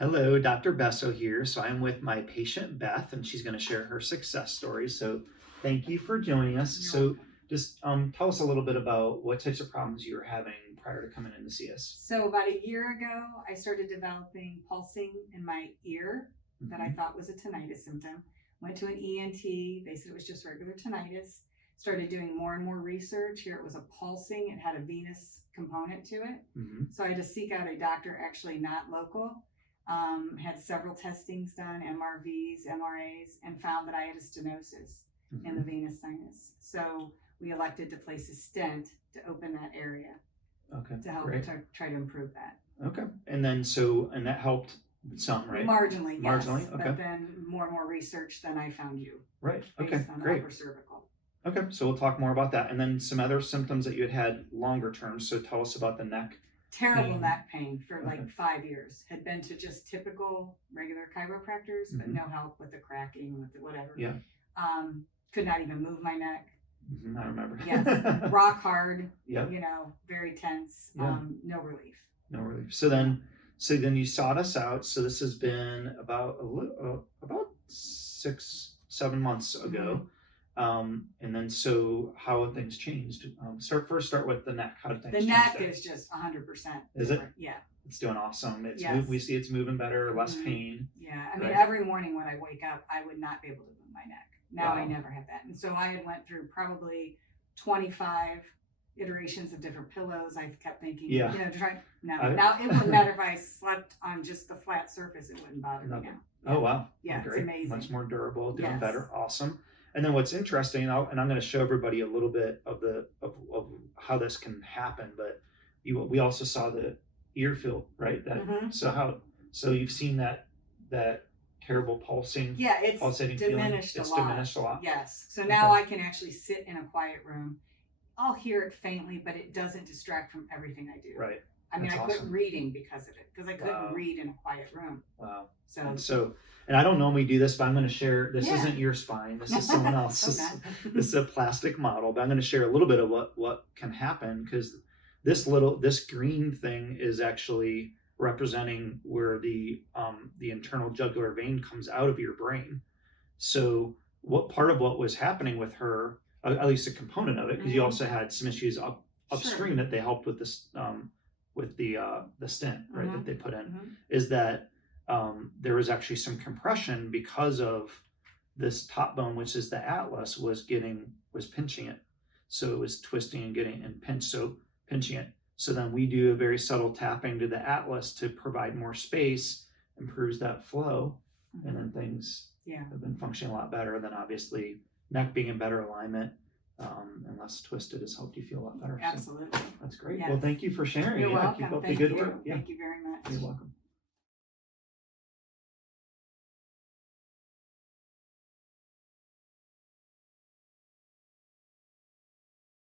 Hello, Dr. Besso here. So I'm with my patient Beth, and she's going to share her success story. So thank you for joining us. So just tell us a little bit about what types of problems you were having prior to coming in to see us. So about a year ago, I started developing pulsing in my ear that I thought was a tinnitus symptom. Went to an ENT. They said it was just regular tinnitus. Started doing more and more research. Here it was a pulsing. It had a venous component to it. So I had to seek out a doctor actually not local. Had several testings done, MRVs, MRAs, and found that I had a stenosis in the venous sinus. So we elected to place a stent to open that area. Okay. To help try to improve that. Okay. And then and that helped some, right? Marginally, yes. Marginally, okay. But then more and more research, then I found you. Right. Okay. Based on Great. upper cervical. Okay. So we'll talk more about that. And then some other symptoms that you had longer term. So tell us about the neck. Terrible neck pain for like 5 years. Had been to just typical regular chiropractors, but no help with the cracking, with the whatever. Yeah. Could not even move my neck. I remember. Yes. Rock hard. Yep. You know, very tense. Yeah. No relief. No relief. So then you sought us out. So this has been about 6-7 months ago. And then so how have things changed? Start with the neck. How did things change? The neck is just 100%. Is it? Yeah. It's doing awesome. Yes. We see it's moving better, less pain. Yeah. I mean, every morning when I wake up, I would not be able to move my neck. Now I never have that. And so I had went through probably 25 iterations of different pillows. I kept thinking, now it wouldn't matter if I slept on just the flat surface, it wouldn't bother me now. Oh, wow. Yeah, great. It's amazing. Much more durable, doing better. Awesome. And then what's interesting, and I'm going to show everybody a little bit of how this can happen, but we also saw the ear field, right? So you've seen that terrible pulsing. Yeah, it's pulsating diminished feeling. a lot. It's diminished a lot. Yes. So now I can actually sit in a quiet room. I'll hear it faintly, but it doesn't distract from everything I do. Right. I mean, That's I quit awesome. reading because of it, because I couldn't read in a quiet room. Wow. So I don't normally do this, but I'm going to share. This isn't your spine. This is someone else's. This is a plastic model, but I'm going to share a little bit of what can happen, because this green thing is actually representing where the internal jugular vein comes out of your brain. So part of what was happening with her, at least a component of it, because you also had some issues upstream that they helped with this with the stent, right, that they put in, is that there was actually some compression because of this top bone, which is the atlas, was pinching it. So it was twisting and pinching it. So then we do a very subtle tapping to the atlas to provide more space, improves that flow, and then things have been functioning a lot better. And then obviously neck being in better alignment and less twisted has helped you feel a lot better. Absolutely. So that's great. Yes. Well, thank you for sharing. You're welcome. Keep up Thank the good you. work. Thank you very much. You're welcome.